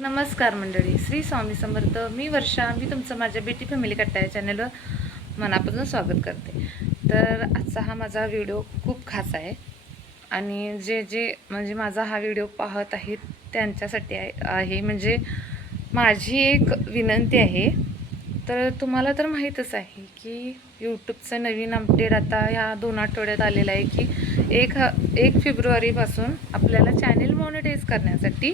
नमस्कार मंडळी, श्री स्वामी समर्थ. मी वर्षा. मी तुमचं माझ्या बेटी फॅमिली कट्टा या चॅनलवर मनापासून स्वागत करते. तर आजचा हा माझा व्हिडिओ खूप खास आहे आणि जे म्हणजे माझा हा व्हिडिओ पाहत आहेत त्यांच्यासाठी आहे. म्हणजे माझी एक विनंती आहे. तर तुम्हाला तर माहीतच आहे की यूट्यूबचं नवीन अपडेट आता ह्या 2 आठवड्यात आलेलं आहे की 1 फेब्रुवारीपासून आपल्याला चॅनेल मॉनिटाईज करण्यासाठी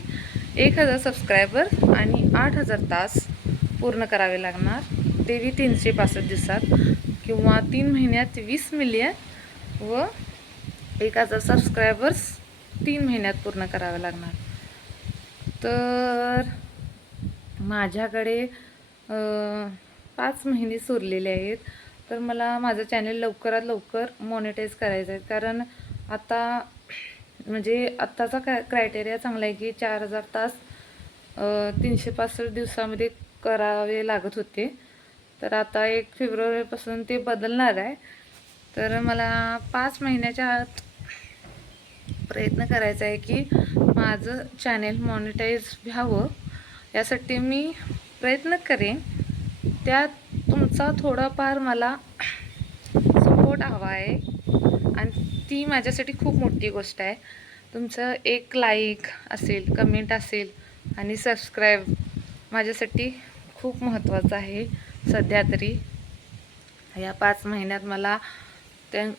1000 सबस्क्रायबर आणि 8000 तास पूर्ण करावे लागणार. ते 365 दिवसात किंवा 3 महिन्यात 20 मिलियन व 1000 सबस्क्रायबर्स 3 महिन्यात पूर्ण करावे लागणार. तर माझ्याकडे 5 महिने उरलेले आहेत. तर मला माझं चॅनल लवकरात लवकर मॉनिटाईज करायचं आहे. कारण आता म्हणजे आत्ताचा क्रायटेरिया चांगला आहे की 4000 तास 365 दिवसामध्ये करावे लागत होते. तर आता 1 फेब्रुवारीपासून ते बदलणार आहे. तर मला 5 महिन्याच्या आत प्रयत्न करायचा आहे की माझं चॅनेल मॉनिटाईज व्हावं. यासाठी मी प्रयत्न करेन. त्यात तुमचा थोडाफार मला सपोर्ट हवा आहे आणि ती माझ्यासाठी खूप मोठी गोष्ट आहे. तुमचं एक लाईक असेल, कमेंट असेल आणि सबस्क्राईब माझ्यासाठी खूप महत्त्वाचं आहे. सध्या तरी या 5 महिन्यात मला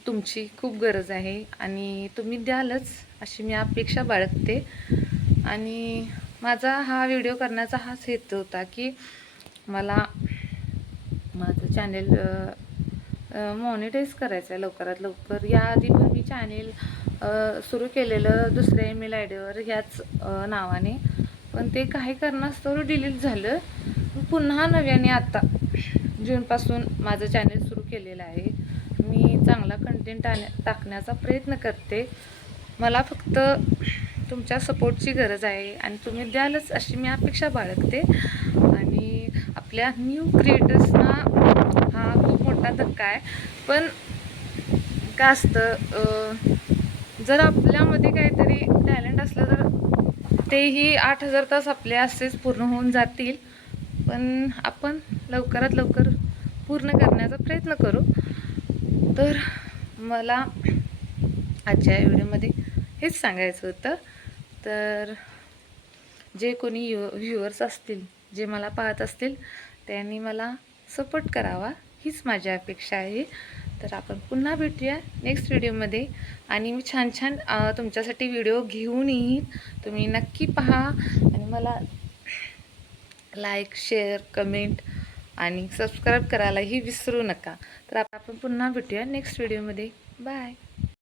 तुमची खूप गरज आहे आणि तुम्ही द्यालच अशी मी अपेक्षा बाळगते. आणि माझा हा व्हिडिओ करण्याचा हाच हेतू होता की मला माझं चॅनेल मॉनिटाईज करायचं आहे लवकरात लवकर. याआधी पण मी चॅनेल सुरू केलेलं दुसऱ्या ईमेल आय डीवर ह्याच नावाने, पण ते काही कारणास्तव डिलीट झालं. पुन्हा नव्याने आता जूनपासून माझं चॅनेल सुरू केलेलं आहे. मी चांगला कंटेंट टाकण्याचा प्रयत्न करते. मला फक्त तुमच्या सपोर्टची गरज आहे आणि तुम्ही द्यालच अशी मी अपेक्षा बाळगते. आणि आपल्या न्यू क्रिएटर्सना हा खूप मोठा धक्का आहे. पण काय असतं, जर आपल्यामध्ये काहीतरी टॅलेंट असलं तर तेही 8000 तास आपले असेच पूर्ण होऊन जातील. पण आपण लवकरात लवकर पूर्ण करण्याचा प्रयत्न करू. तर मला आजच्या व्हिडिओमध्ये हेच सांगायचं होतं. तर जे कोणी व्ह्युअर्स असतील, जे मला पाहत असतील, त्यांनी मला सपोर्ट करावा हीच माझी अपेक्षा आहे. तर आपण पुन्हा भेटूया नेक्स्ट व्हिडिओमध्ये आणि मी छान छान तुमच्यासाठी व्हिडिओ घेऊन येईन. तुम्ही नक्की पहा आणि मला लाईक, शेअर, कमेंट आणि सबस्क्राईब करायलाही विसरू नका. तर आपण पुन्हा भेटूया नेक्स्ट व्हिडिओमध्ये. बाय.